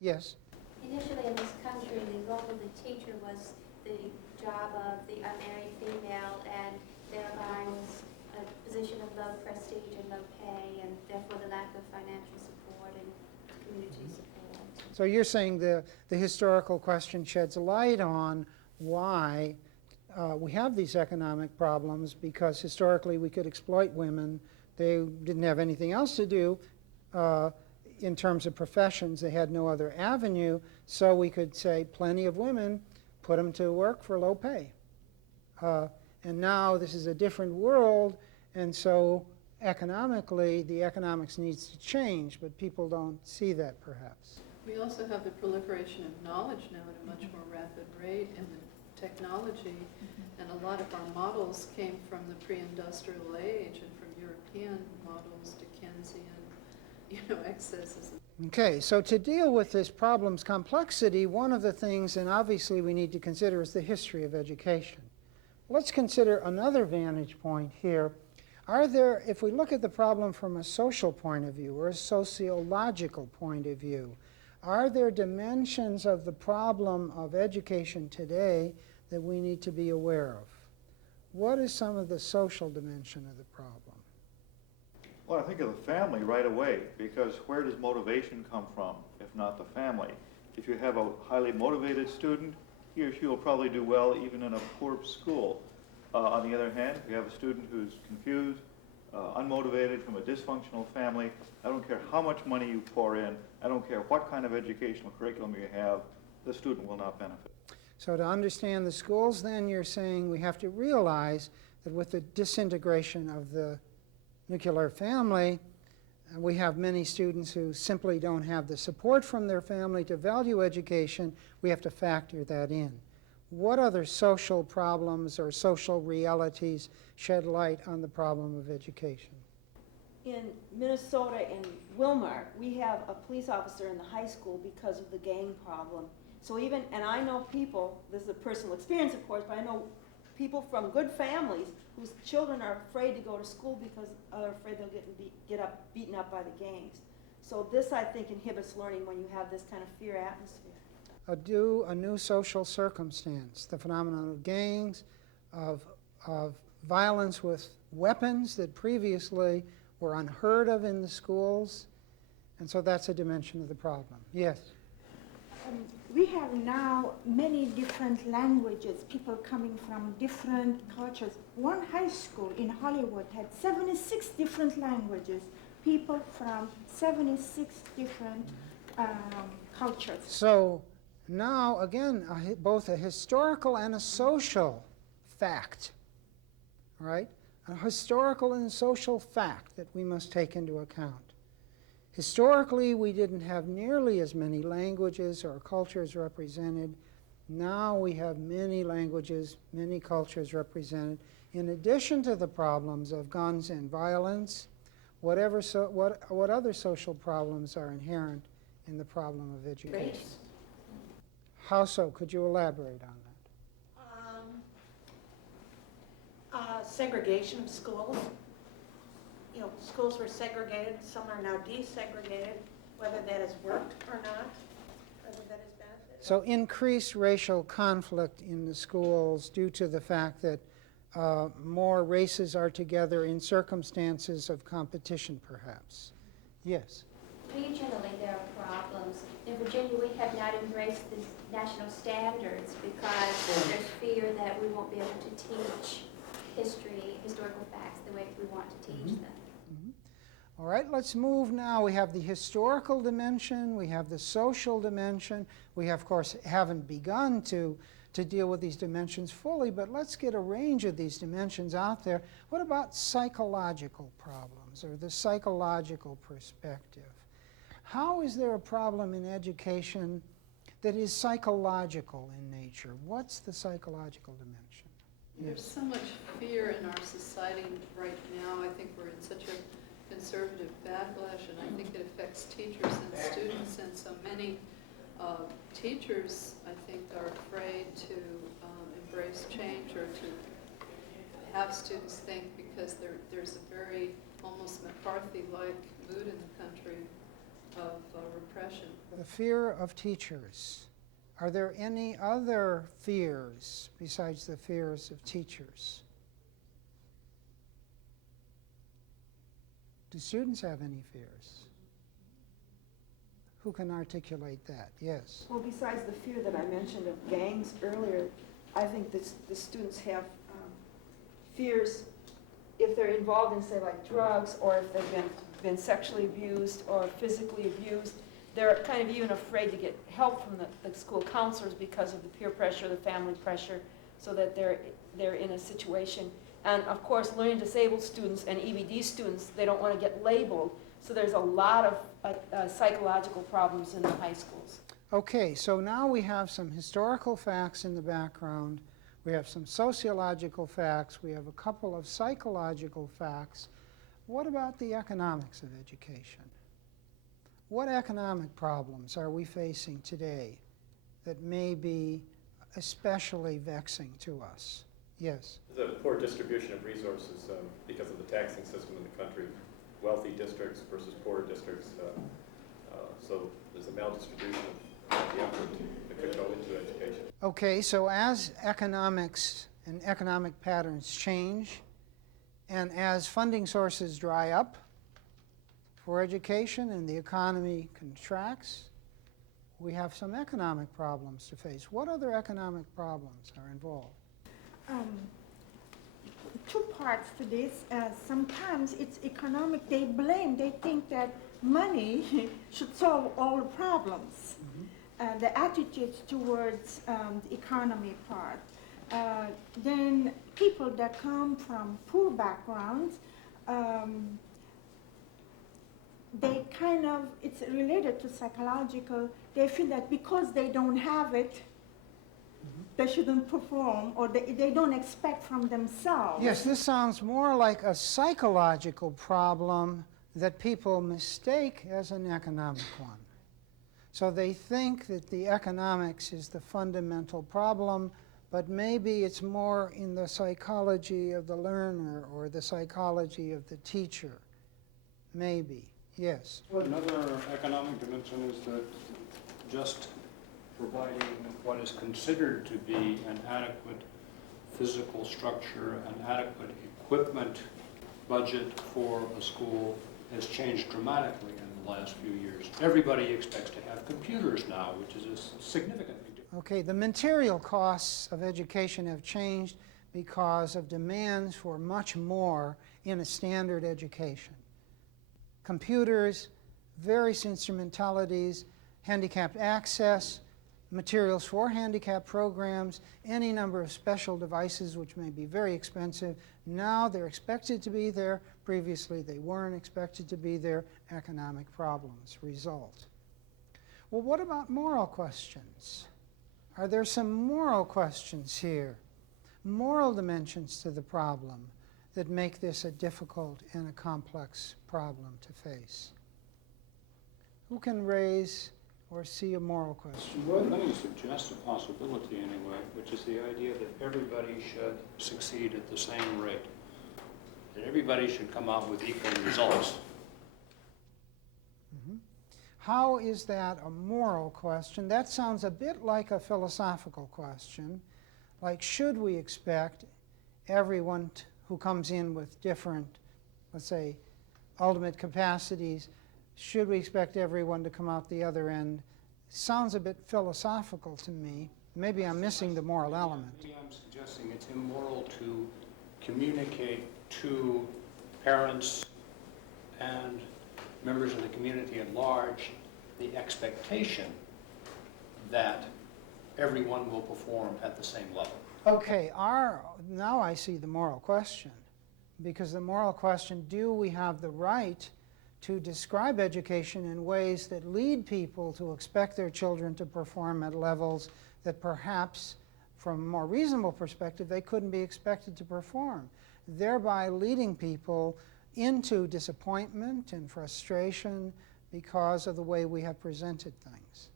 Yes. Initially in this country, the role of the teacher was the job of the unmarried female, and thereby was a position of low prestige and low pay, and therefore the lack of financial support and community support. So you're saying the historical question sheds light on why we have these economic problems, because historically we could exploit women. They didn't have anything else to do in terms of professions. They had no other avenue, so we could say plenty of women, put them to work for low pay. And now this is a different world, and so economically the economics needs to change, but people don't see that perhaps. We also have the proliferation of knowledge now at a much more rapid rate, and the technology, and a lot of our models came from the pre-industrial age and from European models, Dickensian, excesses. Okay, so to deal with this problem's complexity, one of the things, and obviously we need to consider, is the history of education. Let's consider another vantage point here. Are there, if we look at the problem from a social point of view or a sociological point of view, are there dimensions of the problem of education today that we need to be aware of? What is some of the social dimension of the problem? Well, I think of the family right away, because where does motivation come from if not the family? If you have a highly motivated student, he or she will probably do well even in a poor school. On the other hand, if you have a student who's confused, unmotivated, from a dysfunctional family, I don't care how much money you pour in, I don't care what kind of educational curriculum you have, the student will not benefit. So to understand the schools, then, you're saying we have to realize that with the disintegration of the nuclear family, we have many students who simply don't have the support from their family to value education. We have to factor that in. What other social problems or social realities shed light on the problem of education? In Minnesota, in Wilmar, we have a police officer in the high school because of the gang problem. So even, and I know people, this is a personal experience of course, but I know people from good families whose children are afraid to go to school because they're afraid they'll get beaten up by the gangs. So this, I think, inhibits learning when you have this kind of fear atmosphere. A new social circumstance, the phenomenon of gangs, of violence with weapons that previously were unheard of in the schools, and so that's a dimension of the problem. Yes? We have now many different languages, people coming from different cultures. One high school in Hollywood had 76 different languages, people from 76 different cultures. So now, again, both a historical and a social fact, right? A historical and social fact that we must take into account. Historically, we didn't have nearly as many languages or cultures represented. Now we have many languages, many cultures represented. In addition to the problems of guns and violence, what other social problems are inherent in the problem of education? Race. How so? Could you elaborate on that? Segregation of schools. Schools were segregated, some are now desegregated, whether that has worked or not, whether that has benefited. So increased racial conflict in the schools due to the fact that more races are together in circumstances of competition, perhaps. Yes? Regionally, there are problems. In Virginia, we have not embraced the national standards because there's fear that we won't be able to teach historical facts the way we want to teach them. All right, let's move now. We have the historical dimension, we have the social dimension. We, of course, haven't begun to deal with these dimensions fully, but let's get a range of these dimensions out there. What about psychological problems or the psychological perspective? How is there a problem in education that is psychological in nature? What's the psychological dimension? There's so much fear in our society right now. I think we're in such a conservative backlash, and I think it affects teachers and students, and so many teachers, I think, are afraid to embrace change or to have students think, because there's a very almost McCarthy-like mood in the country of repression. The fear of teachers. Are there any other fears besides the fears of teachers? Do students have any fears? Who can articulate that? Yes. Well, besides the fear that I mentioned of gangs earlier, I think the students have fears if they're involved in, say, like drugs, or if they've been sexually abused or physically abused. They're kind of even afraid to get help from the school counselors because of the peer pressure, the family pressure, so that they're in a situation. And of course, learning disabled students and EBD students, they don't want to get labeled. So there's a lot of psychological problems in the high schools. Okay, so now we have some historical facts in the background. We have some sociological facts. We have a couple of psychological facts. What about the economics of education? What economic problems are we facing today that may be especially vexing to us? Yes? The poor distribution of resources because of the taxing system in the country. Wealthy districts versus poorer districts. So there's a maldistribution of the effort that could go into education. Okay, so as economics and economic patterns change, and as funding sources dry up for education and the economy contracts, we have some economic problems to face. What other economic problems are involved? Two parts to this. Sometimes it's economic. They think that money should solve all the problems. The attitudes towards the economy part. Then people that come from poor backgrounds, they kind of, it's related to psychological, they feel that because they don't have it, they shouldn't perform, or they don't expect from themselves. Yes, this sounds more like a psychological problem that people mistake as an economic one. So they think that the economics is the fundamental problem, but maybe it's more in the psychology of the learner or the psychology of the teacher. Maybe. Yes. Well, another economic dimension is that just providing what is considered to be an adequate physical structure, an adequate equipment budget for a school has changed dramatically in the last few years. Everybody expects to have computers now, which is a significantly different. Okay, the material costs of education have changed because of demands for much more in a standard education. Computers, various instrumentalities, handicapped access, materials for handicap programs, any number of special devices which may be very expensive. Now they're expected to be there. Previously they weren't expected to be there. Economic problems result. Well, what about moral questions? Are there some moral questions here? Moral dimensions to the problem that make this a difficult and a complex problem to face? Who can raise or see a moral question? Well, let me suggest a possibility anyway, which is the idea that everybody should succeed at the same rate. That everybody should come out with equal results. How is that a moral question? That sounds a bit like a philosophical question, like should we expect everyone who comes in with different, let's say, ultimate capacities, should we expect everyone to come out the other end? Sounds a bit philosophical to me. Maybe I'm missing the moral element. Maybe I'm suggesting it's immoral to communicate to parents and members of the community at large the expectation that everyone will perform at the same level. Okay, now I see the moral question. Because the moral question, do we have the right to describe education in ways that lead people to expect their children to perform at levels that perhaps, from a more reasonable perspective, they couldn't be expected to perform, thereby leading people into disappointment and frustration because of the way we have presented things?